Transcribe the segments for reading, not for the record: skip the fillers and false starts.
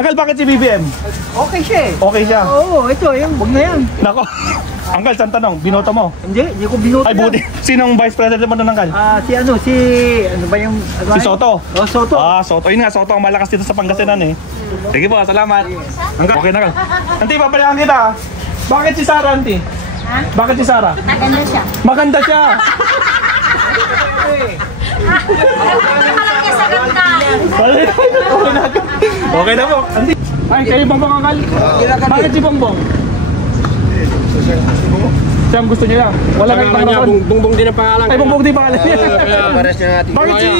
Uncle, bakit si BBM? Okay siya eh. Okay siya? Oo, ito yung wag na yan. Nako. Uncle, saan tanong? Binoto mo? Hindi ko binoto. Ay, buti. Sinong vice president mo nun, Uncle? Ano ba yung... Si Soto? Oh, Soto. Soto. Yun nga, Soto ang malakas dito sa Pangasinan eh. Sige po, salamat. Uncle, okay na, Uncle. Auntie, papalayan kita. Bakit si Sarah, Auntie? Ha? Bakit si Sarah? Maganda siya. Maganda siya. Nakalang niya sa ganda. Okay na po. Auntie. Ay, kayo Bongbong, Uncle? Bakit si Bongbong? Siyang gusto niya lang. Wala kang pangalan. Bongbong din ang pangalan. Ay, Bongbong din pangalan. Pares niya natin. Bakit si...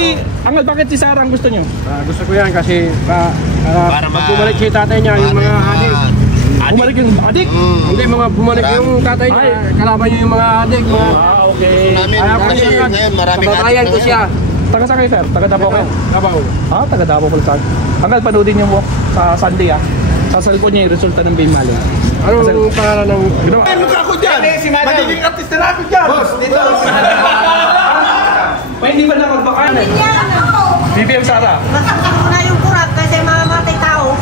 Uncle, bakit si Sarah ang gusto niyo? Gusto ko yan kasi para bumalik si tatay niya yung mga adik. Bumalik yung adik? Hindi, bumalik yung tatay niya. Kalaban niyo yung mga adik. Okay. Kasi ngayon maraming adik ko siya. Taga sa kayo, sir? Taga Davao kayo? Davao. Taga Davao pala sa akin. Uncle, panoodin niyo mo sa Sunday Sa cellphone niya yung resulta ng Binmali. Anong pangalan ng... Ano ka ako dyan? Magiging artista na ako dyan! Boss, dito! Hindi ba na magbakanan? BBM Sara. Masakit mo na yung kurap kasi mamamatay tao.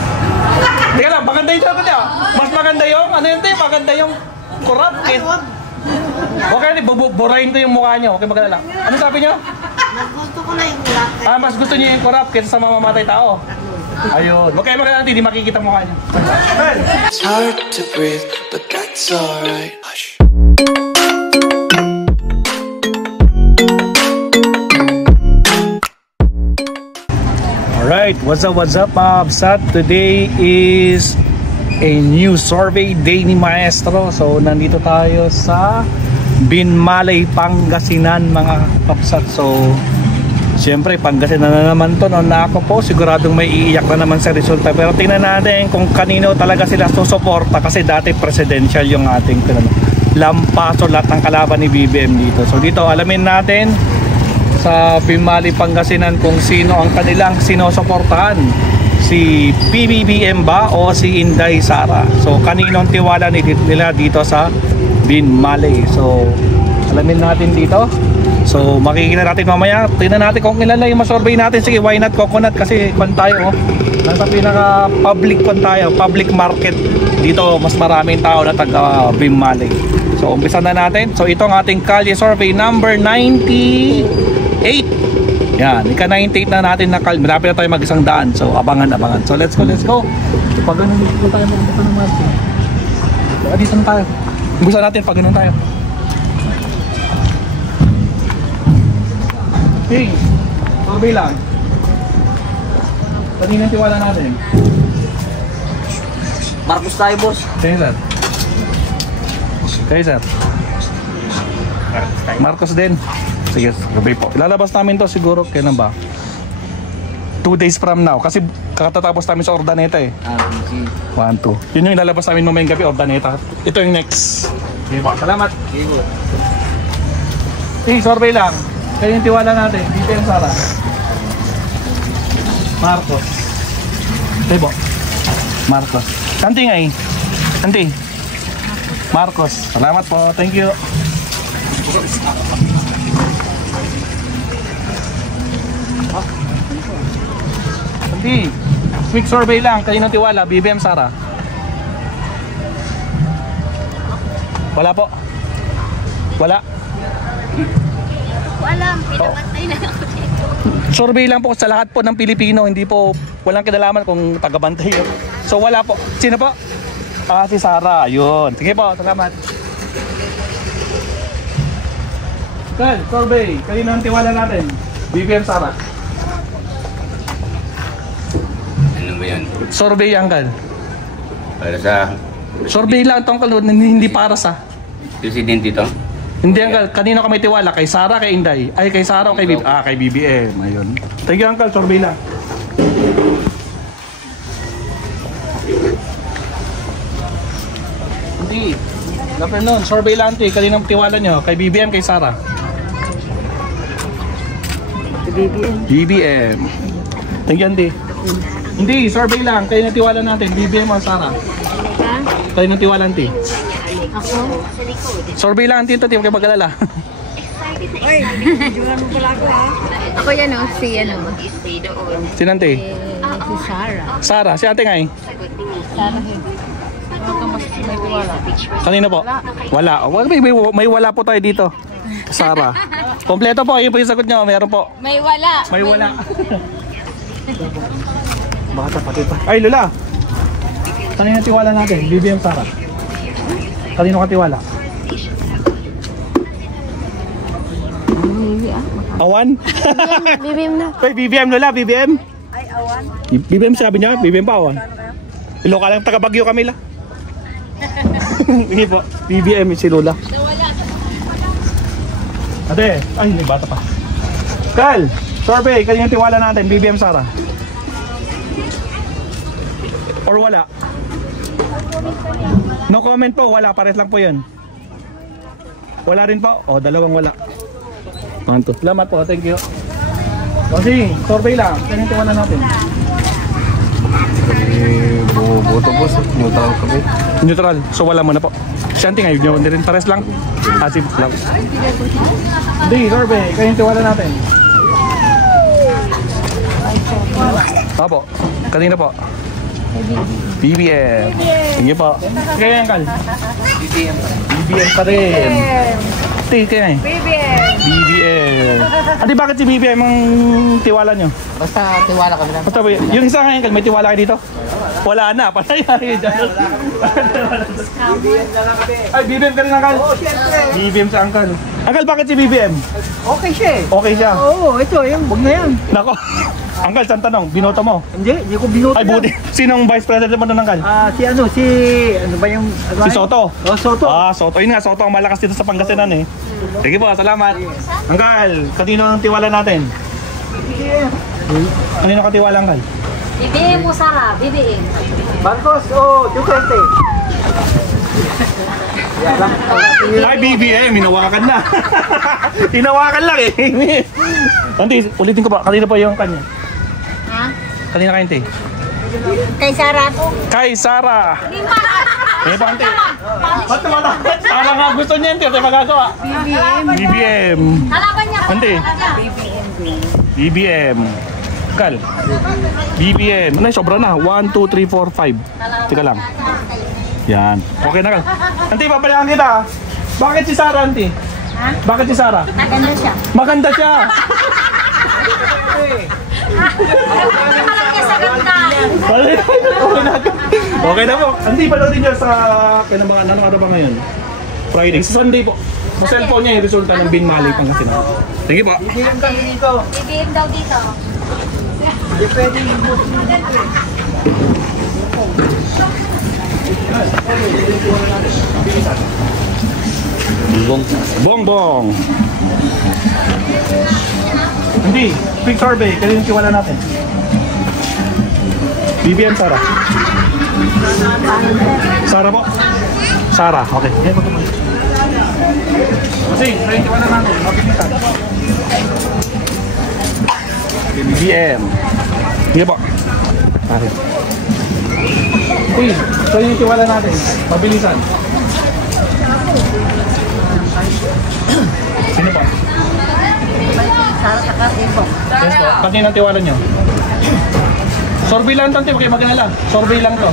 Teka lang, maganda yung sabi niya. Mas maganda yung, ano yun, maganda yung kurap. Okay, burahin ko yung mukha niyo. Okay, maganda lang. Ano sabi niyo? Mas gusto ko na yung kurap. Mas gusto niyo yung kurap kaysa sa mamamatay tao. Ayun. Okay, maganda lang, hindi makikita mukha niyo. It's hard to breathe, but that's alright. Hush. Alright, what's up Absat? Today is a new survey day ni Maestro. So nandito tayo sa Binmalay, Pangasinan mga Absat. So siyempre Pangasinan na naman to, no? Na ako po siguradong may iiyak na naman sa resulta. Pero tingnan natin kung kanino talaga sila susuporta. Kasi dati presidential yung ating lampaso lahat ng kalaban ni BBM dito. So dito alamin natin sa Binmalay, Pangasinan kung sino ang kanilang sinusuportahan, si PBBM ba o si Inday Sara. So kanino ang tiwala nila dito sa Binmalay. So alamin natin dito. So makikita natin mamaya. Tingnan natin kung ilan lang yung masurvey natin. Sige, why not coconut? Kasi kung tayo nasa pinaka public kung tayo, public market dito, mas maraming tao na taga Binmalay. So umpisa na natin. So ito ang ating kalye survey number 98. Yan, ika-98 na natin na kalye. Malapit na tayo mag-isang daan. So abangan. So let's go. So pag ganun dito tayo mag-umpisa ng market. So dito na tayo. Umpisa natin pag ganun tayo. Hey, survey lang. Kaninang tiwala natin? Marcos tayo, boss. Kayo, sir. Kayo, sir. Marcos din. Sige, gabi po. Ilalabas namin to siguro, kailan ba? 2 days from now. Kasi kakatapos namin sa Ordaneta eh. 1, 2. Yun yung ilalabas namin mamayang gabi, Ordaneta. Ito yung next. Sige po, salamat. Hey, survey lang. Kayo yung tiwala natin. Dito yung Sara. Marcos. Kayo po. Marcos. Kanti nga eh. Kanti. Marcos. Salamat po. Thank you. Kanti. Quick survey lang. Kayo ng tiwala. BBM Sara. Wala po. Wala. Alam, pinapatay na ako dito. Survey lang po sa lahat po ng Pilipino, hindi po walang kinalaman kung taga-bantay yun. So wala po. Sino po? Si Sara, yun. Sige po, salamat. Kal, survey. Kanino ang tiwala natin? BBM Sara. Ano ba yan? Survey yan, Kal. Para sa Survey lang itong kalod, hindi para sa presidente ito? hindi, Uncle. Kanino ka may tiwala? Kay Sara, kay Inday? Ay, kay Sara o kay BBM? Kay BBM. Ayun. Thank you, Uncle. Survey lang. Hindi. Good afternoon. Survey lang ito. Kanino tiwala nyo? Kay BBM, kay Sara? Kay BBM. BBM. Thank you, Auntie. Hindi. Survey lang. Kanino tiwala natin? BBM o Sara? Kanino tiwala, Auntie? Ako? Sa likod. Survey lang, Auntie. Ito, di ba mag-alala? Ako yan o, si ano. Sinante? Oo. Si Sarah. Sarah, si ate nga eh. Sarah. Kanina po? Wala. May wala po tayo dito. Sarah. Kompleto po, yun po yung sagot nyo. Meron po. May wala. May wala. Baka pati pa. Ay, Lola. Kanina tiwala natin? BBM Sarah. Kanino ka tiwala? Awan? BBM na. Ay, BBM Lola, BBM. Ay, awan. BBM sabi niya, BBM pa awan. Local lang, taga Bagyo kami la. Hindi po, BBM si Lola. Ate, ay may bata pa. Kal, survey, kanino tiwala natin? BBM Sarah? Or wala? No comment po, wala, pares lang po yun. Wala rin po? O, dalawang wala. Panto. Salamat po, thank you. Kasi, survey lang, kanino tiwala natin? Boto po, neutral kami. Neutral, so wala muna po. Shanti ngayon nyo, hindi rin pares lang. Asip lang. Hindi, survey, kanino tiwala natin? Opo, kanina po. BBM. Sige po. Kaya yan, Kal? BBM pa rin. Kaya eh. BBM. Ate, bakit si BBM ang tiwala nyo? Basta tiwala kami lang. Basta yung isa nga yan, Kal, may tiwala kayo dito? Wala na, patay na kayo dyan. Ay, BBM ka rin, Uncle? Oo, siyempre. BBM sa Uncle. Uncle, bakit si BBM? Okay siya eh. Okay siya. Oo, ito yung wag na yan. Nako. Uncle, saan tanong? Binoto mo? Hindi ko binuto Ay, buti. Sinong vice president mo nun, Uncle? Ano ba yung... Si Soto. Oh, Soto. Ah, Soto. Yun nga, Soto ang malakas dito sa Pangasinan eh. Sige po, salamat. Uncle, kanino ang tiwala natin? Kanino ka tiwala, Uncle? BBM mo, Sarah. BBM. Marcos, Duterte. Ay, BBM, hinawakan na. Hinawakan lang eh. Ante, ulitin ko pa. Kanina pa yung kanya. Ha? Kanina kayo, Ante. Kay Sarah po. Kay Sarah. Eh, pa, Ante. Ba't wala? Sarah nga gusto niya, Ante. Ate, magagawa. BBM. Kalaban niya. Ante. BBM. Kal. BBM. Ano, sobra na. 1, 2, 3, 4, 5. Tika lang. Yan. Okay na, Kal. Ante, papalayan kita. Bakit si Sarah, Ante? Ha? Bakit si Sarah? Maganda siya. Maganda siya. Parang niya sa ganda. Okay na po. Ante, panoodin niyo sa kinabangan. Ano ba ngayon? Friday. Sa Sunday po. Sa cellphone niya yung resulta ng Binmali Pangasinan. Sige po. BBM kami dito. BBM daw dito. Hindi pwede yung boss mo dito eh. Bongbong. Hindi. Quick survey. Kanino tiwala natin? BBM Sarah. Sarah po? Sarah. Okay. Kasi, kanino tiwala natin? Mabilisan. BBM. Sige po. Okay. Uy, kanino tiwala natin? Mabilisan. Sino po? Sarah sa Kasibo. Yes po. Kanino ang tiwala nyo? Survey lang tante, okay mag-alala. Survey lang to.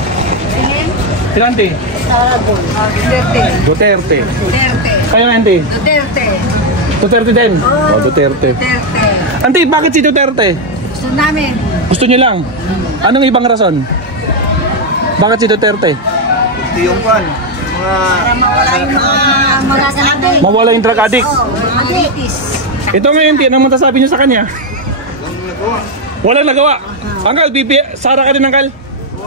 Tante? Sarah doon. Duterte. Duterte. Duterte. Kayo Ante? Duterte. Duterte din? Oh, Duterte. Duterte. Ante, bakit si Duterte? Gusto namin. Gusto nyo lang? Anong ibang rason? Bakit si Duterte? Ito yung kwan. Para mawala yung mga sanagay. Mawala yung drug addict. Mga diabetes. Ito ngayon, ano mo sabi nyo sa kanya? Walang nagawa. Uncle, Sarah ka din, Uncle?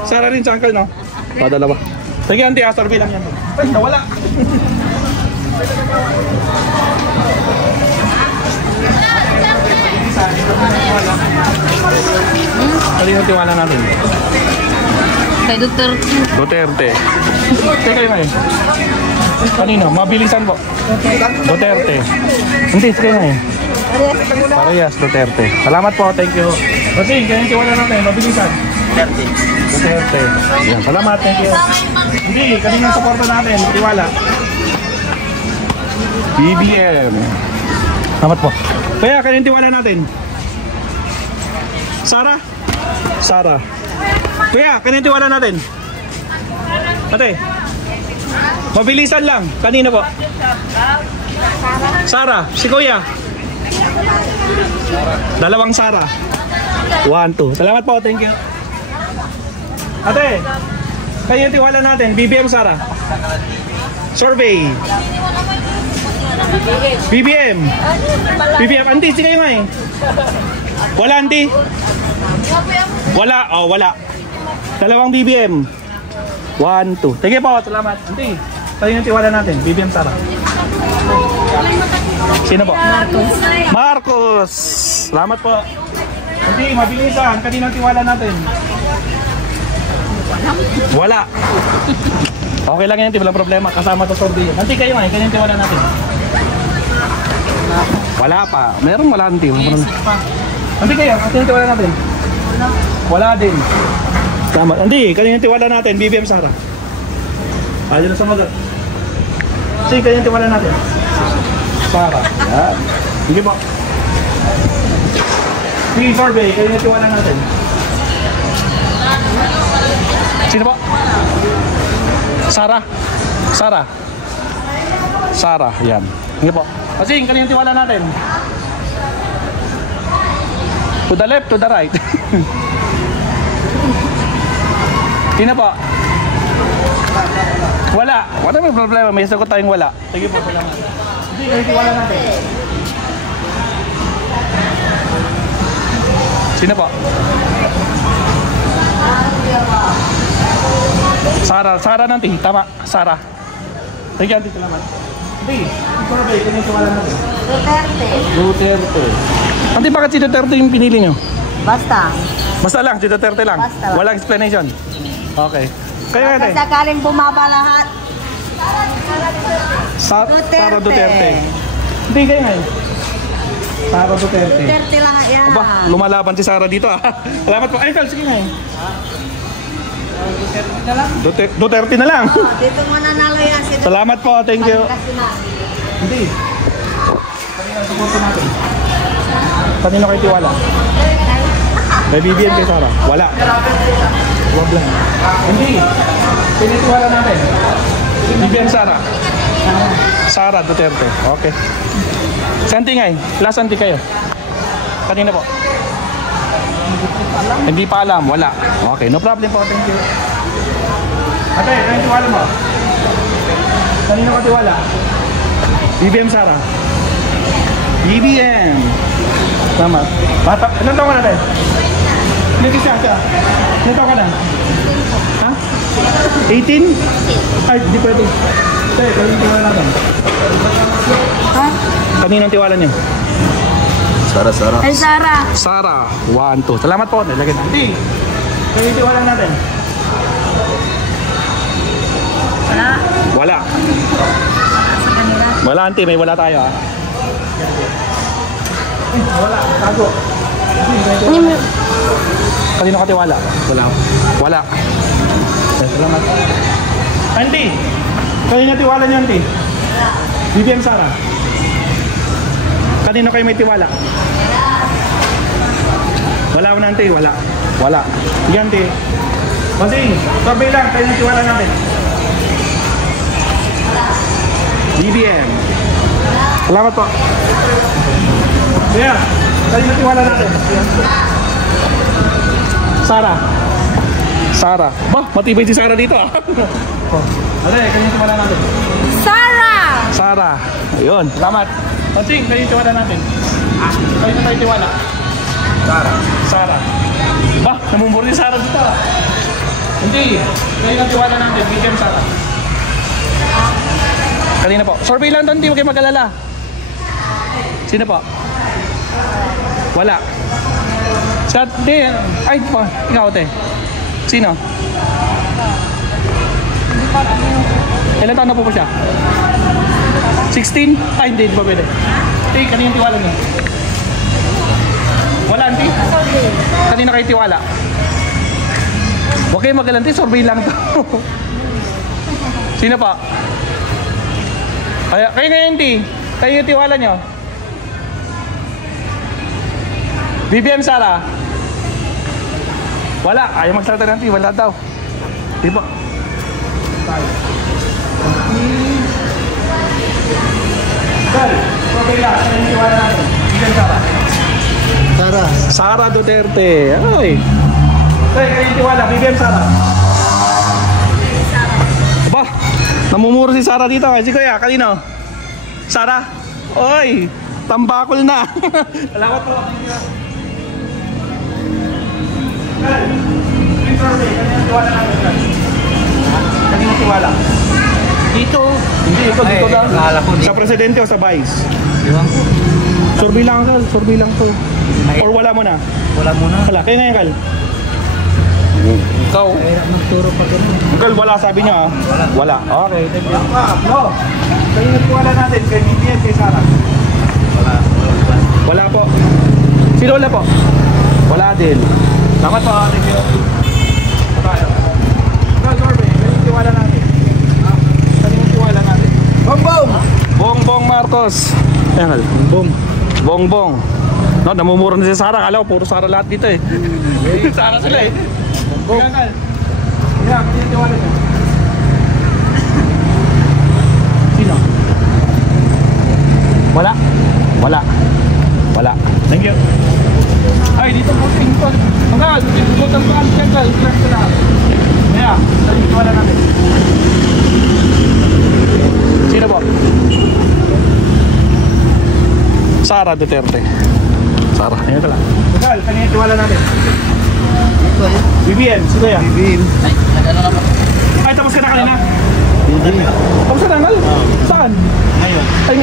Sarah rin sa Uncle, no? Padalawa. Sige, Ante, survey lang yan. Ay, nawala. Kanino tiwala natin? Kay Duterte. Duterte. Teka kayo ngayon. Kanino? Mabilisan po. Duterte. Hindi, sige ngayon. Parehas, Duterte. Salamat po, thank you. Kasi, kanino tiwala natin? Mabilisan. Duterte. Yan, salamat, thank you. Hindi, kanino suporta natin? Tiwala. BBM. Salamat po. Kaya, kanino tiwala natin? Sarah? Sarah. Kuya, kanina tiwala natin. Ate. Mabilisan lang. Kanina po. Sara, si Kuya. Dalawang Sara. 1, 2. Salamat po, thank you. Ate, kanina tiwala natin. BBM Sara. Survey. BBM. BBM. Auntie, sige nga eh. Wala, auntie. Wala. Oh, wala. Dalawang BBM. 1, 2. Thank you po. Salamat. Auntie, tayo yung tiwala natin. BBM Sara. Sino po? Marcos. Salamat po. Auntie, mabilisan. Kanina tiwala natin. Wala. Okay lang yan, walang problema. Kasama to survey. Auntie, kayo nga. Kanina tiwala natin. Wala pa. Meron wala, auntie. Auntie, kayo. Kanina tiwala natin. Wala din. Tama. Auntie, kanina tiwala natin. BBM Sara. Ayun na sa magat. Sige, kanina tiwala natin. Sara. Yan. Sige po. Sige, survey. Kanina tiwala natin. Sino po? Sara. Sara. Sara. Yan. Sige po. Kasi kanina tiwala natin. To the left, to the right. Sino po? Wala. Wala may problema. May sagot tayong wala. Sige po. Salamat. Hindi, kanina tiwala natin. Sino po? Sara. Sara nanti. Tama. Sara. Thank you, auntie. Salamat. Auntie, ikaw na ba? Kanina tiwala natin. Duterte. Auntie, bakit si Duterte yung pinili nyo? Basta. Basta lang, si Duterte lang. Basta. Walang explanation. Okay. Kayo ate? Sakaling bumaba lahat. Sara Duterte. Hindi, kayo ngayon. Sara Duterte. Duterte lang yan. Aba, lumalaban si Sara dito ah. Salamat po. Ay, sige ngayon. Duterte na lang. Oh, dito mo nanalo yan. Salamat po, thank you. Hindi. Kanina suporto natin. Kanino kayo tiwala? May BBM kay Sara? Wala. Wag lang. Hindi. Pinitiwala natin. BBM Sara. Sara Duterte. Okay. Santi ngay. Last santi kayo. Kanina po. Hindi pa alam. Wala. Okay. No problem po. Thank you. Ate, kanino tiwala mo? Kanino ka tiwala? BBM Sara. BBM. Tama. Bata. Ilan taon ka na tayo? Hindi siya. Ilan taon ka na? Ha? 18? Ay, di pwede. Tayo, kaninong tiwala natin? Ha? Kaninong tiwala niyo? Sara. Ay, Sara. Sara. 1, 2. Salamat po. Nilagyan natin. Hindi. Kaninong tiwala natin? Wala. Wala. Wala, auntie. May wala tayo ha. Wala. Tago. Kanino ka tiwala? Wala. Wala. Salamat. Auntie. Kanino tiwala niyo, auntie? BBM Sara. Kanino kayo may tiwala? Wala mo na, auntie. Wala. Wala. Sige, auntie. Masing, survey lang. Kanino tiwala natin? BBM. Salamat po. Yeah. Kanino tiwala natin? Sara. Sara. Bah, matibay si Sara dito ah. Ano eh, kanino tiwala natin? Sara. Sara. Ayun, salamat. Pansing, kanino tiwala natin? Kanino tayo tiwala? Sara. Sara. Bah, namumuro si Sara dito ah. Hindi. Kanino tiwala natin? BBM Sara. Kanina po. Survey lang doon, hindi mo kayo mag-alala. Sino po? Wala. Sa di, ay po, ikaw te. Sino? Ilan taon na po siya? 16? Ay hindi pa pwede. Te, kanina tiwala niyo? Wala, auntie? Kanina kayo tiwala? Huwag kayo mag-alanti, survey lang to. Sino pa? Kayo ngayon, auntie? Kayo tiwala niyo? BBM Sara. Wala, ayaw magsalita ng T, wala daw. Di ba? Gal, okay lang, sa naniwala natin. Bigan Sara. Sara Duterte. Ay. Kaya naniwala, Bigan Sara. Aba, namumuro si Sara dito. Si Kuya, kanino? Sara? Oy, tambakol na. Salamat po. Gal, please survey, kanino tiwala natin? Kanino tiwala? Dito. Hindi, ito dito lang. Sa presidente o sa vice? Iwan ko. Survey lang, Kal. Survey lang to. Or wala mo na? Wala muna. Wala. Kaya ngayon, Kal? Ikaw? Kaya magturo pa ganun. Kal, wala sabi niyo, ha? Wala. Okay, thank you. No. Kaya nagkuwala natin. Kay BBM, kay Sara. Wala po. Sino wala po? Wala din. Salamat po. Thank you. Tayo. Kal, survey. Kaya nagkuwala natin. Wala natin. Bongbong! Bongbong Marcos. Ayan, Bongbong. No, namumuro na si Sara. Kala ko puro Sara lahat dito eh. Sara sila eh. Bongbong. Yeah, tiwala niya. Sino? Wala. Thank you. Ay, dito po tingin ko. Hanggang, dito po ang check-out. Yeah, tiwala natin. Sino po? Sara Duterte. Sara, ayun pala. Gal, kanina tiwala natin. BBM, sino yan? BBM. Ay, tapos ka na kanina? Tapos ka na, Gal? Saan? Ngayon. Ay,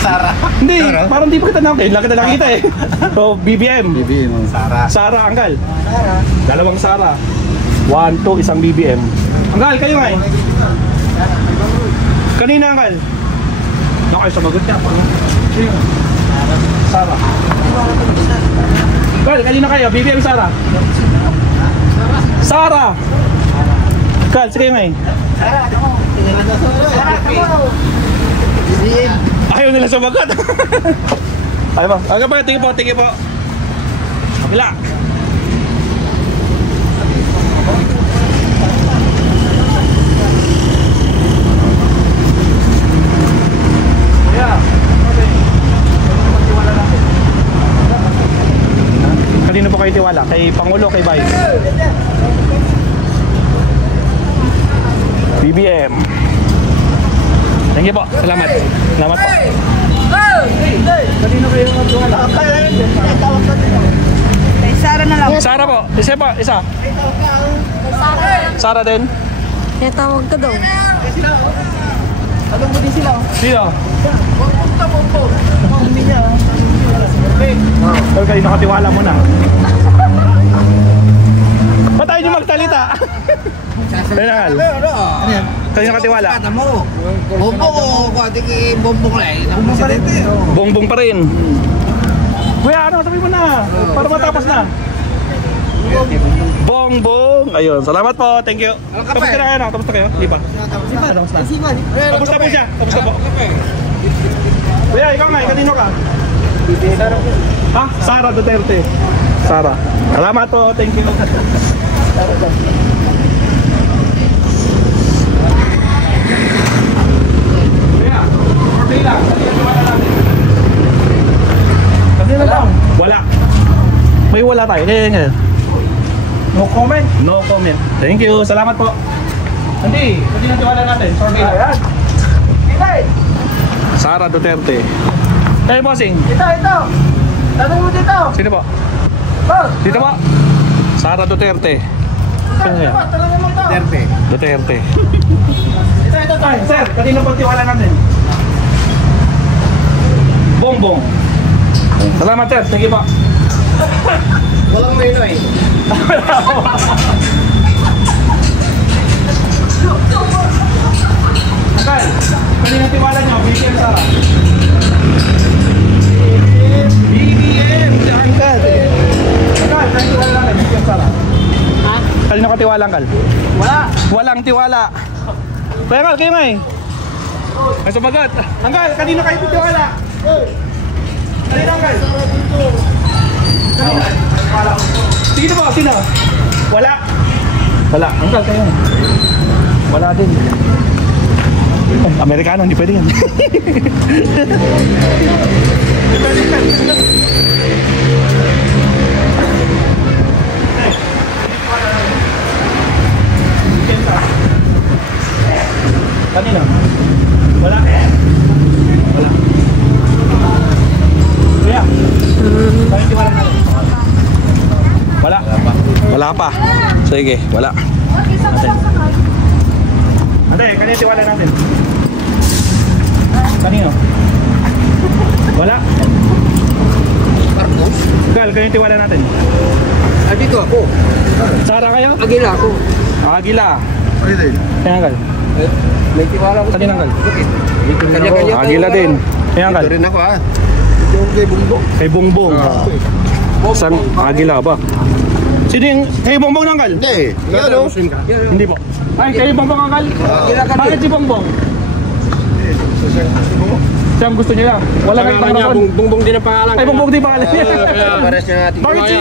Sara. hindi, parang di pa kita nakita. Lang kita nakita eh. So, BBM. BBM. Sara. Sara, Anggal. Dalawang Sara. 1, 2, isang BBM. Anggal, kayo nga eh. Kanina, Anggal. Naku, ay sumagot niya. Sino? Sara. Kal, kanina kayo. BBM, Sara. Sara. Kal, sige nga eh. BBM. Ayaw nila sumagot. Ayaw ba? Aga ba? Tingin po. Kabila. Kanino po kayo tiwala? Kay Pangulo, kay Vice? BBM. Thank you po. Salamat. Salamat po. Kanino kayo tiwala? Kay Sara na lang. Sara po. Isa pa. Isa. Sara din. Kaya tawag ka daw. Alam mo din sila. Sino? Bongbong. Hindi niya. Pero kayo nakatiwala mo na. Ba't tayo nyo magtalita? Renal. Kayo nakatiwala? Bongbong o Bongbong lang. Bongbong pa rin. Kuya, ano? Sabi mo na. Para matapos na. Bongbong. Ayun. Salamat po. Thank you. Tapos ka na kayo. Tapos na kayo? Di ba? Tapos na po siya. Tapos na po. Kuya, ikaw nga. Kanino ka? Ha? Sara Duterte. Sara. Salamat po. Thank you. Kuya, survey lang. Kanino lang? Wala. May wala tayo. Kaya. No comment? No comment. Thank you. Salamat po. Hindi. Hindi na tiwala natin. Survey lang. Sara Duterte. Hey, bossing. Ito. Tanong mo dito. Sino po? Dito po. Sara Duterte. Sino yan? Tanong mo ito. Duterte. Ito tayo. Sir, kanino po tiwala natin? Bongbong. Salamat, sir. Sige po. Walang meno eh. Akal, kanino tiwala nyo? BBM, Sara. BBM, Angkal. Angkal, kanino tiwala natin? BBM, Sara. Ha? Kanino ka tiwala, Angkal? Wala. Walang tiwala. Kaya nga, kayo nga eh. Ay, sumagot. Angkal, kanino kayo tiwala? Kanino, Angkal? Kanino? Sige na po, sino? Wala. Wala. Uncle, kayo. Wala din. Amerikano, hindi pwede yan. Kanina? Wala. Wala. Kuya, bakit wala na? Wala. Wala pa. Sige, wala. Ate, kanina tiwala natin. Kanino? Wala. Marcos? Gal, kanina tiwala natin. Dito ako. Sara kayo? Agila ako. Agila. Ano din? Kaya Gal. May tiwala ko. Kanina Gal. Kanya-kanya. Agila din. Kaya Gal. Ito rin ako Yung kay Bungbong. Kay Bongbong. San Agila ba? Sino yung kay Bongbong ng Gal? Hindi. Ano? Hindi po. Ay, kay Bongbong ang Gal? Bakit si Bongbong? Siya ang gusto niya. Wala kang pangalan. Bongbong din ang pangalan. Ay, Bongbong din pangalan. Pares niya natin. Bakit si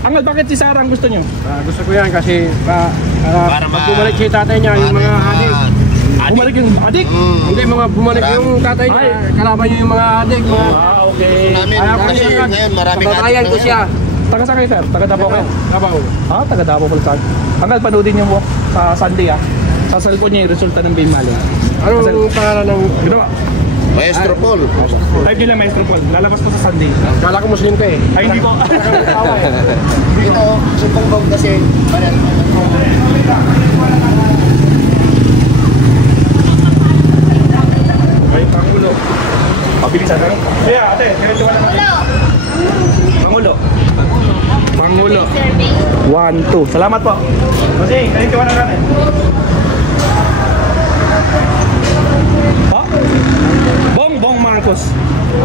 Angel, bakit si Sarah ang gusto niyo? Gusto ko yan kasi para bumalik si tatay niya yung mga adik. Bumalik yung adik? Hindi, mga bumalik yung tatay niya. Kalaban niyo yung mga adik. Okay. Kasi ngayon maraming Babayan ko siya. Taga sa kayo, sir? Taga Davao kayo? Davao. Taga Davao pala sa Angel, panoodin niyo mo sa Sunday Sa cellphone niya yung resulta ng Binmali. Anong pangalan ng Ginawa. Maestro Paul. Type nila Maestro Paul. Lalabas po sa Sunday. Kala ko Muslim ka eh. Ay, hindi po. Ito, si Bungbong kasi. Ay, Pangulo. Pabilisan na. Kaya, ate, ganito wala natin. Pangulo. Pangulo. 1, 2. Salamat po. Kasi, ganito wala natin. Bongbong Marcos.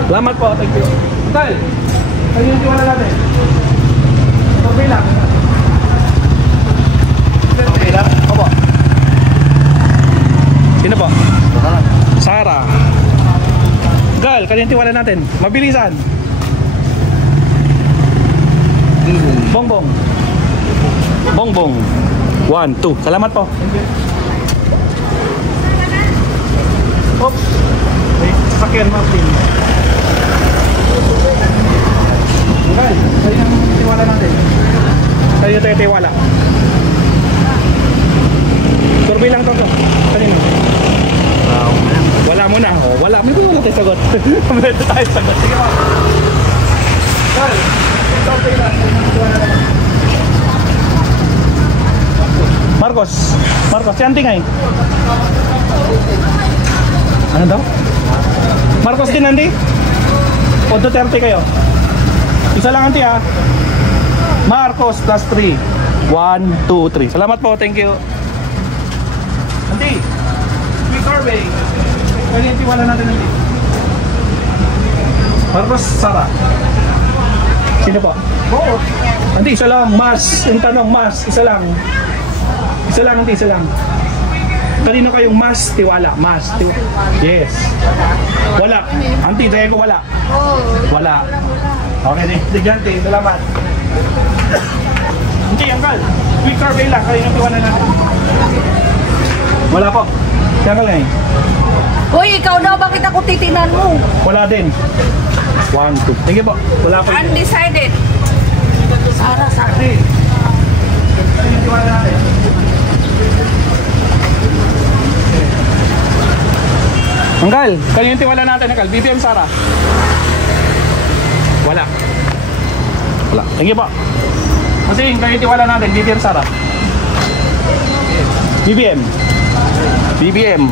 Salamat po, thank you. Tal, ganito wala natin. Okay lang. Okay lang? Opo. Sino po? Sarah. Gal, kanina tiwala natin. Mabilisan. Bongbong. Bongbong. 1, 2. Salamat po. Oops. Sakyan Martin. Gal, kanina tiwala natin. Kanina tayo tiwala. Survey lang to. Kanina. Wala mo na. Wala. May wala tayo sagot. May tayo sagot. Sige mo. Gal, survey lang. Marcos. Marcos, si Anting ay. Ano daw? Marcos din, Andy? O Duterte kayo? Isa lang, Andy, ha? Marcos plus 3. 1, 2, 3. Salamat po, thank you. Andy, quick survey. Kaya yung tiwala natin, Andy. Marcos, Sarah. Sino po? Oo. Andy, isa lang. Mas. Yung tanong, mas. Isa lang. Isa lang, Andy, isa lang. Kanino kayong mas tiwala? Mas tiwala. Yes. Wala. Auntie, dahil ko wala. Wala. Okay, estudyante. Salamat. Hindi, Uncle. Quick survey lang. Kanino tiwala natin? Wala po. Kaya ka lang eh. Hoy, ikaw daw, bakit ako titinan mo? Wala din. 1, 2. Sige po. Wala po. Undecided. Sarah, Sarah. Kanino tiwala natin? Anggal, kanino tiwala natin, Anggal? BBM Sara? Wala. Wala. Thank you po. Kasi kanino tiwala natin, BBM Sara? BBM. BBM.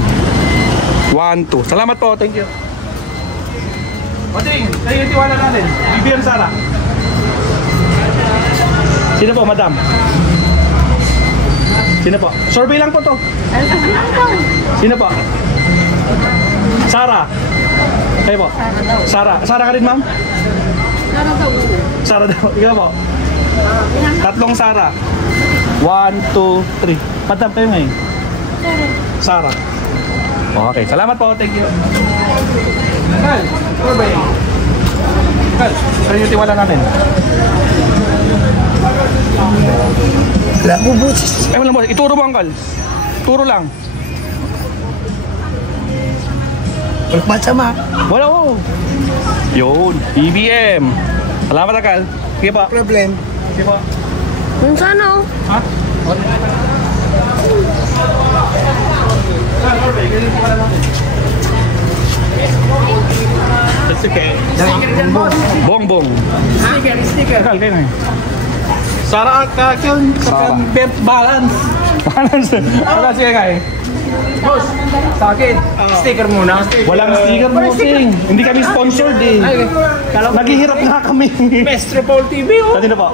1, 2. Salamat po, thank you. Masing, kanino tiwala natin, BBM Sara? Sino po, madam? Sino po? Survey lang po to. Sino po? Sarah. Kayo po? Sarah. Sarah ka rin, ma'am? Sarah daw. Ikaw po? Tatlong Sarah. 1, 2, 3. Madam kayo ngayon? Sarah. Okay. Salamat po. Thank you. Gal, survey. Gal, saan yung tiwala natin? Wala po boses. Ay, walang boses. Ituro mo, Uncle. Turo lang. Masama. Wala ko. Yun. BBM. Salamat, Uncle. Sige po. Problem. Sige po. Kung saan o? Ha? That's okay. Bongbong. Sticker. Uncle, kayo na. Sarang kakyon. Sarah. Balance. Balance. Wala siya kayo. Boss, sa akin, sticker muna. Walang sticker bossing. Hindi kami sponsored eh. Naghihirap nga kami. Metropole TV oh. Kanino po?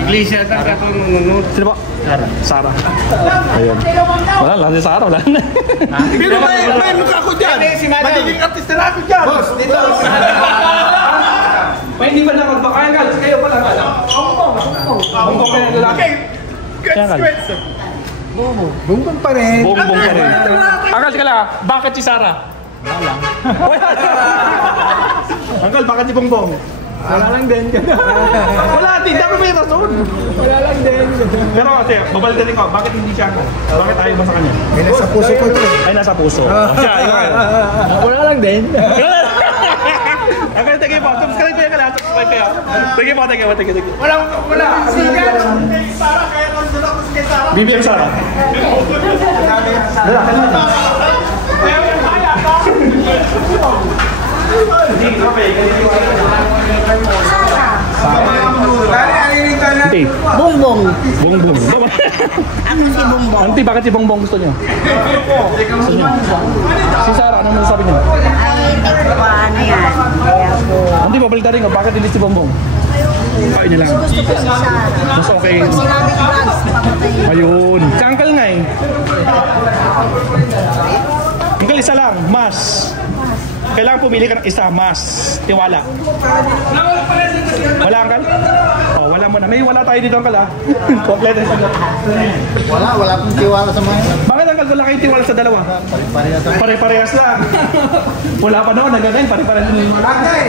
Iglesia na katununod. Sino po? Sarah. Ayun. Wala lang si Sarah. Wala na. Pero may mukha ko dyan. Magiging artista na ako dyan. Boss, dito. May hindi ba na magbakayan ka? Kayo pa lang. Bongbong kayo na lalaki. Bumbong pa rin. Bongbong ka rin. Uncle, ka lang. Bakit si Sarah? Wala lang. Uncle, bakit si Bongbong? Wala lang din. Wala din. Dami may rason. Wala lang din. Pero kasi, babalitin ko. Bakit hindi siya Uncle? Bakit ayaw mo sa kanya? May nasa puso ko ito. Ay, nasa puso. Siya, ikaw. Wala lang din. Uncle, sige po. Subscribe kayo ka lang. Subscribe kayo. Sige po, sige. Wala. Sigan. Sarah, kaya nandun ako si Sarah. BBM Sarah. Dala, kanina. Auntie. Bongbong. Bongbong. Ako si Bongbong. Auntie, bakit si Bongbong gusto niyo? Si Sarah, ano masasabi niyo? Ay, hindi ko pa ano yan. Kaya po. Auntie, babaliktad ko. Bakit hindi si Bongbong? Kain niya lang. Gusto ko si Sarah. Mas okay. Pag sinabi ko lang, papatayin. Ayun. Si Uncle nga eh. Uncle, isa lang. Mas. Kailangan pumili ka ng isa. Mas. Tiwala. Wala, Uncle? Oh, wala mo na. May wala tayo dito, Uncle, ha? Kompleto yung sagot. Wala akong tiwala sa mga. Bakit, Uncle, wala kayong tiwala sa dalawa? Parehas ang Pare-parehas lang. Wala pa noon. Nagagayin. Pare-parehas lang.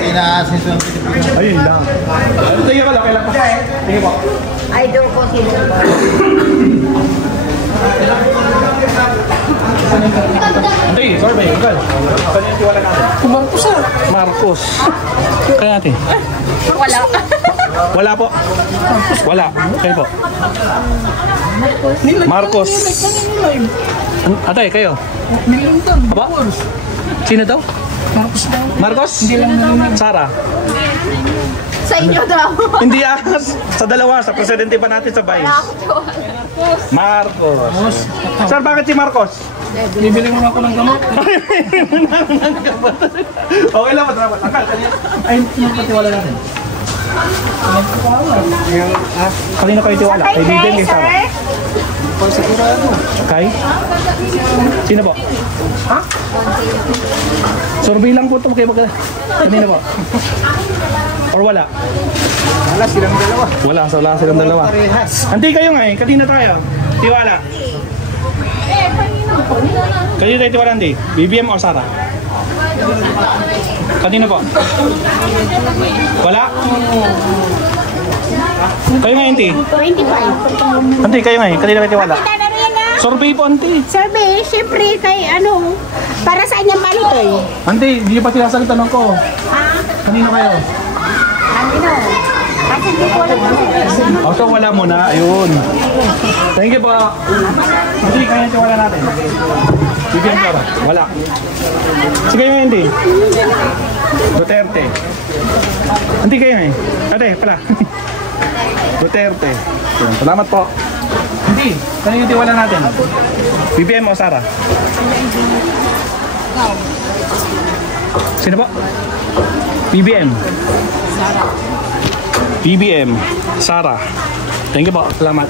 inaasin. Ayun lang. Sige pa lang. Kailan pa? Sige po. Idol ko si Bongbong. Hindi, survey. Uncle. Saan yung tiwala natin? Marcos ah. Marcos. Kaya natin. Wala. Wala po. Wala. Kayo po. Marcos. Atay, kayo. Aba? Sino daw? Marcos daw. Marcos? Sarah? Sa inyo daw. Hindi sa dalawa, sa presidente pa natin sa vice. Marcos. Sir, bakit si Marcos? Bibili mo na ako ng gamot. Okay lang, matrapat. Ay, yung patiwala natin. Kanina kayo tiwala? Kay Biden, kay Sarah? Sigurado. Kay? Sino po? Ha? Survey lang po ito. Kanina po? Or wala? Wala silang dalawa. Wala silang dalawa. Parehas. Hindi kayo nga eh. Kanina tayo. Tiwala. Kanina tayo tiwala hindi? BBM o Sarah? Kanina po? Wala? Kayo nga hindi? 25. Hindi, kayo nga eh. Kanina kayo tiwala. Kita na rin na. Survey po, auntie. Sabi, syempre kay ano, para sa inyong balik eh. Auntie, hindi pa sinasagot tanong ko. Ha? Kanino kayo? Ano? Kasi hindi ko alam kung O, so wala mo na. Ayun. Thank you po. Hindi, kaya tiwala natin. BBM Sarah? Wala. Sige kayo nga hindi? Duterte. Hindi kayo nga eh. Ate, pala. Duterte. Ayun, salamat po. Hindi, kanino tiwala natin? BBM o Sarah? Sino po? BBM. BBM. Sarah. Thank you po. Salamat.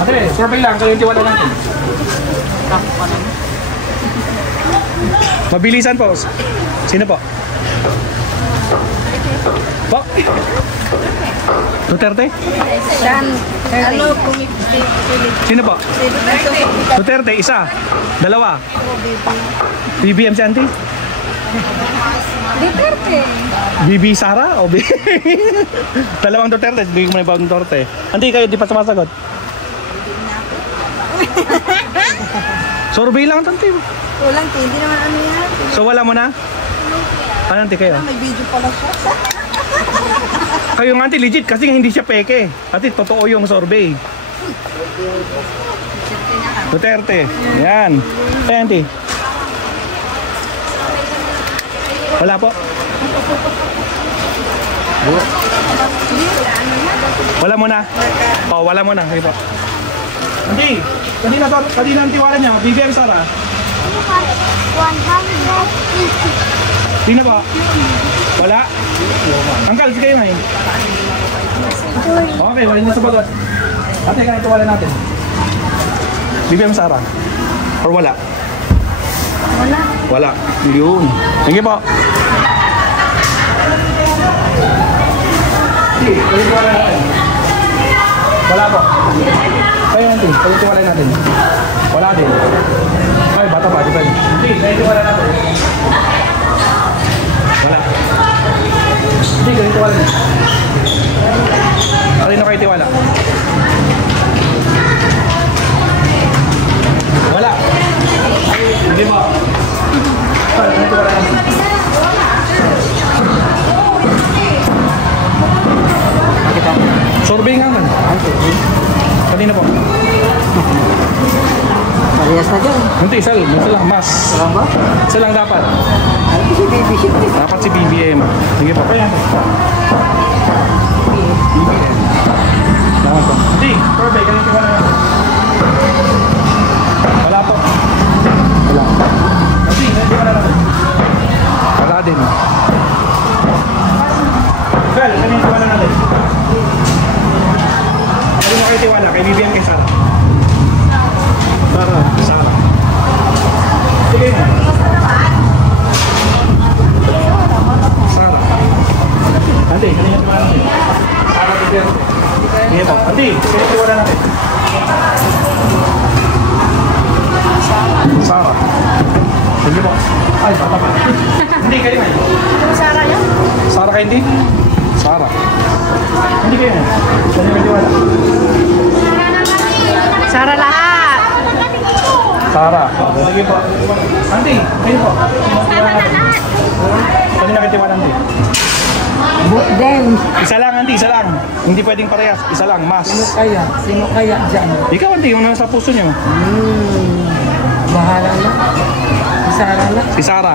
Ate, survey lang. Kayo yung tiwala natin. Mabilisan po. Sino po? Po? Duterte? ano, Sino po? Duterte, isa. Dalawa. BBM si auntie? Duterte. Bibi Sara o Bibi? Dalawang Duterte, bigyan mo na ibang Duterte. Hindi kayo, di pa sumasagot. Survey lang, tanti. Kulang, hindi naman ano yan. So wala mo na? Ano, tanti kayo? May video pala siya. Kayo nga, tanti, legit, kasi hindi siya peke. Ati, totoo yung survey. Duterte. Yan. Kaya, tanti. Wala po. Wala mo na? Oh, wala mo na. Okay po. Hindi. Kanina ang tiwala niya. BBM Sara. 150. Tingnan po. Wala? Angkal, sige kayo ngayon. Okay, wala na sabagot. Ate, kaya tiwala natin. BBM Sara. Or wala? Wala. Wala. Yun. Sige po. Sige, kaya tiwala natin. Wala po. Kaya natin, kaya tiwala natin. Wala din. Ay, bata pa, di ba? Hindi, kaya tiwala natin. Wala. Hindi, kaya tiwala natin. Alin na kayo tiwala? Wala. Hindi mo. Kaya tiwala natin. Sorbet nga man. Kanina po. Parehas na dyan. Hindi, isa lang. Mas. Saan ba? Isa lang dapat. Ano si BBM? Dapat si BBM. Sige po. Kaya po. BBM. Dapat po. Hindi. Sorbet. Kanina tiwala natin. Wala po. Wala. Hindi. Kanina tiwala natin. Wala din. Well, kanina tiwala natin. Ano mo kayo tiwala? Kay BBM kay Sara? Sara. Sige mo. Sara. Ante, kanina tiwala natin. Sara BBM. Sige po. Ante, kanina tiwala natin. Sara. Sige po. Ay, bata pa. Hindi, kayo nga. Sara yun? Sara kayo hindi? Sara. Hindi kayo. Kanina tiwala. Sara lahat. Sara. Sige po. Auntie, kayo po. Kanina kayo tiwala, Auntie. Then, Isa lang, Auntie, isa lang. Hindi pwedeng parehas. Isa lang, mas. sino kaya dyan? Ikaw, Auntie, yung nasa puso niyo. Bahala na. Sara na. Si Sara.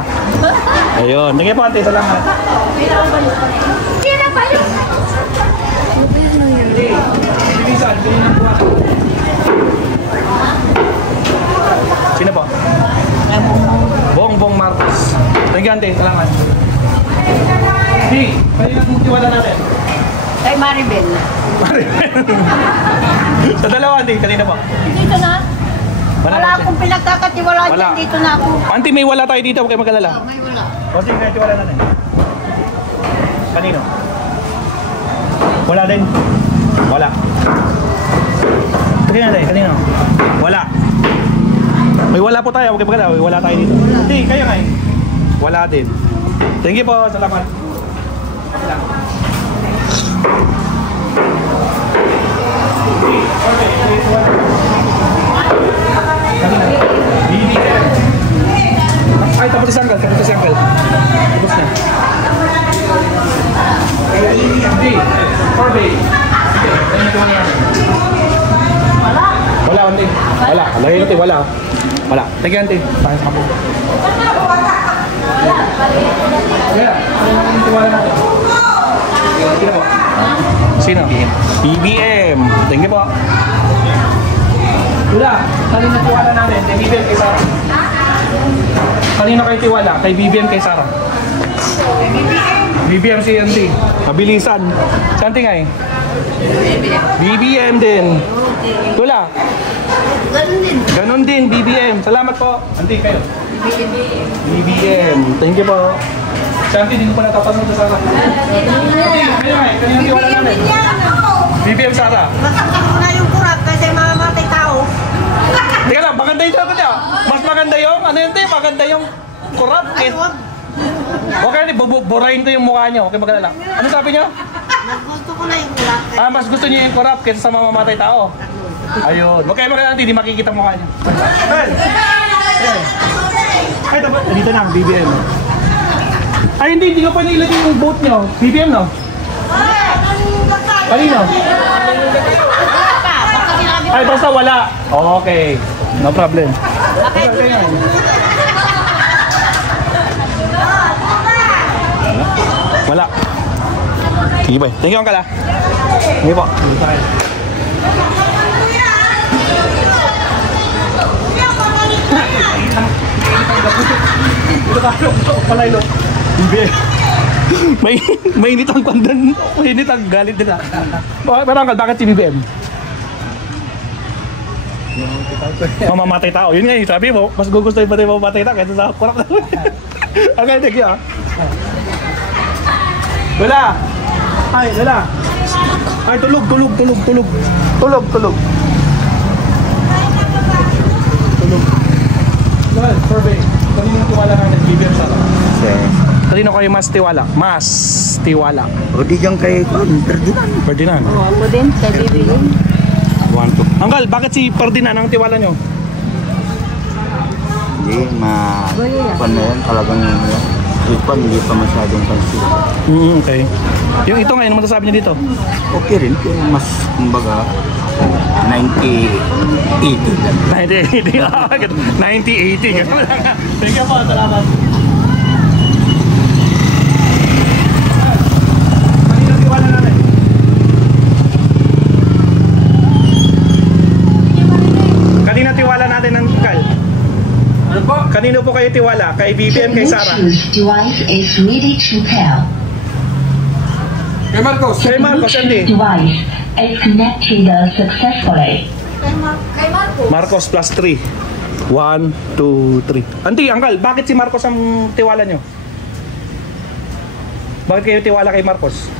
Ayun. Sige po, Auntie, isa lang. Sino ba yun? Hindi. Bilisan. Bilisan po natin. Sino po? Bongbong Marcos. Thank you, Auntie. Salamat. Hindi. Kanina kung tiwala natin. Kay Maribel. Sa dalawa, Auntie. Kanina po. Dito na. Wala akong pinagkakatiwalaan Wala. dyan. Dito na ako. Auntie, may wala tayo dito. Huwag kayo mag-alala. May wala. O sige, kaya tiwala natin. Kanino? Wala din. Wala. Tingnan natin, kanino? Wala. May wala po tayo, huwag kayo magkala. May wala tayo dito. Hindi, kayo nga eh. Wala din. Thank you po, salamat. BBM. Ay, tapos si Sanggal, tapos si Sanggal. Tapos na. Hindi, survey. Hindi, ayun na tumanin natin. Wala, Auntie. Wala, lagay natin, wala. Wala. Thank you, Auntie. Tayo sa kapag. Kaya, ano naman tiwala natin? Sino po? Sino? BBM. Thank you po. Wala, kanina tiwala natin. Kay BBM kay Sara. Kanina kayo tiwala? Kay BBM kay Sara. BBM si Auntie. Mabilisan. Si Auntie nga eh. BBM din. Wala. Ganon din, BBM. Salamat po. Auntie, kayo. BBM. Thank you po. Si Auntie, hindi ko pa natatanong sa Sara. Auntie, kayo nga eh. Kanina tiwala namin. BBM Sara. Masakit ko na yung kurap kasi mamamatay tao. Teka lang, maganda yung sagot niya. Mas maganda yung, ano yun, te? Maganda yung kurap. Okay, burahin ko yung mukha nyo. Okay, magkalala. Ano sabi nyo? Gusto ko na yung kurap. Mas gusto nyo yung corrupt kaysa sa mamamatay tao. Ayun. Okay, magkalala. Hindi makikita mukha nyo. Ay, dapat. Dito na, BBM. Ay, hindi ko pa nailagay yung boat nyo. BBM, no? Kanino? Ay, basta wala. Okay. No problem. Wala. Sige ba? Thank you, Uncle. Sige po. Mainit ang pandan. Mainit ang galit nila. Pero Uncle, bakit si BBM? Mamamatay tao. Yun nga yung sabi mo, mas gugustuhin pa rin mamamatay tao kaysa sa kurap na. Okay, thank you. Wala. Ay, wala. Ay, tulog. Tulog. Well, survey. Kanino tiwala ka ng BBM sa kanino kayo mas tiwala? Mas tiwala. O di dyan kay Ferdinand. Ako din, sa BBM. 1, 2. Uncle, bakit si Ferdinand ang tiwala nyo? Hindi, pan na yan. Talagang ipan, hindi pa masyadong pansin. Okay. Yung ito ngayon, ano masasabi niyo dito? Okay rin, pero mas, kumbaga, 90-80 lang. 90-80. Thank you po, salamat. Kanino tiwala natin? Kanino tiwala natin ng Kal? Ano po? Kanino po kayo tiwala? Kay BBM, kay Sara? Device is ready to pair. Kay Marcos, hindi. Device is connected successfully. Kay Marco. Marcos plus 3. 1, 2, 3. Auntie, Uncle, bakit si Marcos ang tiwala nyo? Bakit kayo tiwala kay Marcos?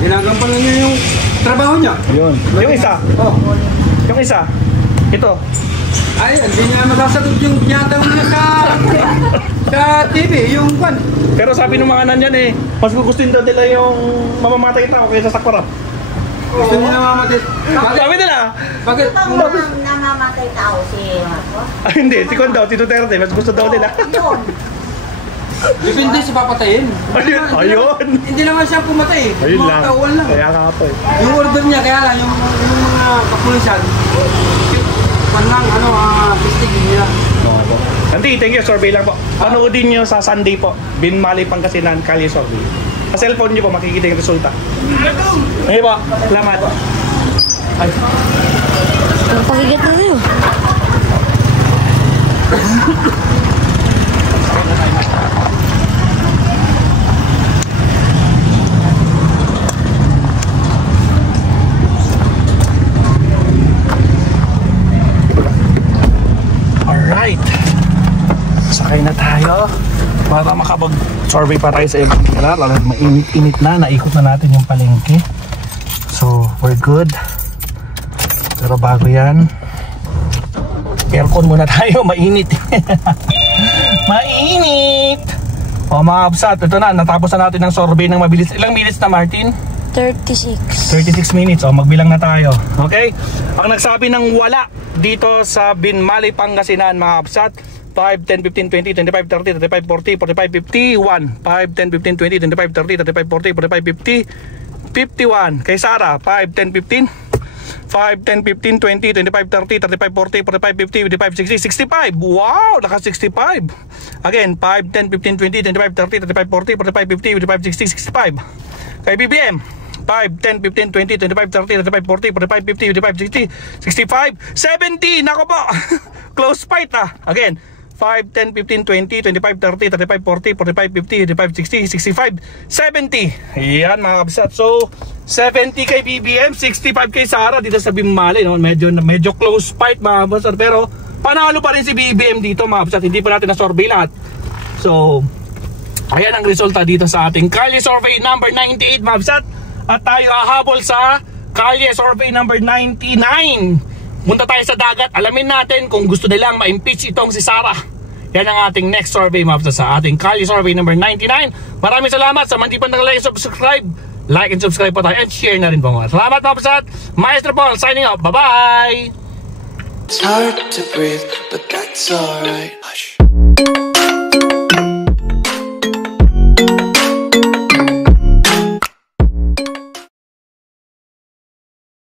Ginagampanan niya yung trabaho niya. Yun. Yung isa? Oh. Yung isa? Ito? Ay, hindi niya masasagot yung tinatanong niya sa TV, yung kwan. Pero sabi ng mga nanyan mas gugustuhin daw nila yung mamamatay tao kaysa sa kurap. Gusto niya namamatay. Sabi nila? Bakit? Namamatay tao si Marco? Hindi, si Kon daw, si Duterte, mas gusto daw nila. Depende sa papatayin. Ayun! Hindi naman siya pumatay. Ayun Mga lang. tauhan lang. Kaya nga po Yung order niya, kaya lang, yung mga kapulisan, panlang, testigin nila. Auntie, thank you, survey lang po. Panoodin nyo sa Sunday po, Binmalay Pangasinan, Kalye Survey. Sa cellphone nyo po, makikita yung resulta. Okay po, salamat. Ay. Ang pagigat na rin. Alright. Sakay na tayo para makapag-survey pa tayo sa ibang lugar. Mainit-init na, naikot na natin yung palengke. So, we're good. Pero bago yan, aircon muna tayo, mainit. Mainit! O mga absat, ito na, natapos na natin ng survey ng mabilis. Ilang minutes na, Martin? 36. 36 minutes, o magbilang na tayo. Okay? Ang nagsabi ng wala dito sa Binmalay Pangasinan, mga absat, 5, 10, 15, 20, 25, 30, 35, 40, 45, 50, 1. 5, 10, 15, 20, 25, 30, 35, 40, 45, 50, 51. Kay Sara, 5, 10, 15, 5, 10, 15, 20, 25, 30, 35, 40, 45, 50, 55, 60, 65. Wow! Naka 65. Again, 5, 10, 15, 20, 25, 30, 35, 40, 45, 50, 55, 60, 65. Kay BBM, 5, 10, 15, 20, 25, 30, 35, 40, 45, 50, 55, 60, 65, 70. Nako po! Close fight Again, 5, 10, 15, 20, 25, 30, 35, 40, 45, 50, 55, 60, 65, 70. Ayan mga kabisat. So, 70 kay BBM, 65 kay Sara dito sa Binmalay. No? Medyo close fight mga kabisat. Pero, panalo pa rin si BBM dito mga kabisat. Hindi pa natin na-survey lahat. So, ayan ang resulta dito sa ating Kalye Survey number 98 mga kabisat. At tayo hahabol sa Kalye Survey number 99. Punta tayo sa dagat, alamin natin kung gusto nilang ma-impeach itong si Sara. Yan ang ating next survey mga sa ating Kalye Survey number 99. Maraming salamat sa mga hindi pa nag-like and subscribe. Like and subscribe po tayo and share na rin po mga. Salamat mga pasat. Maestro Paul signing out. Bye-bye! It's hard to breathe, but that's alright.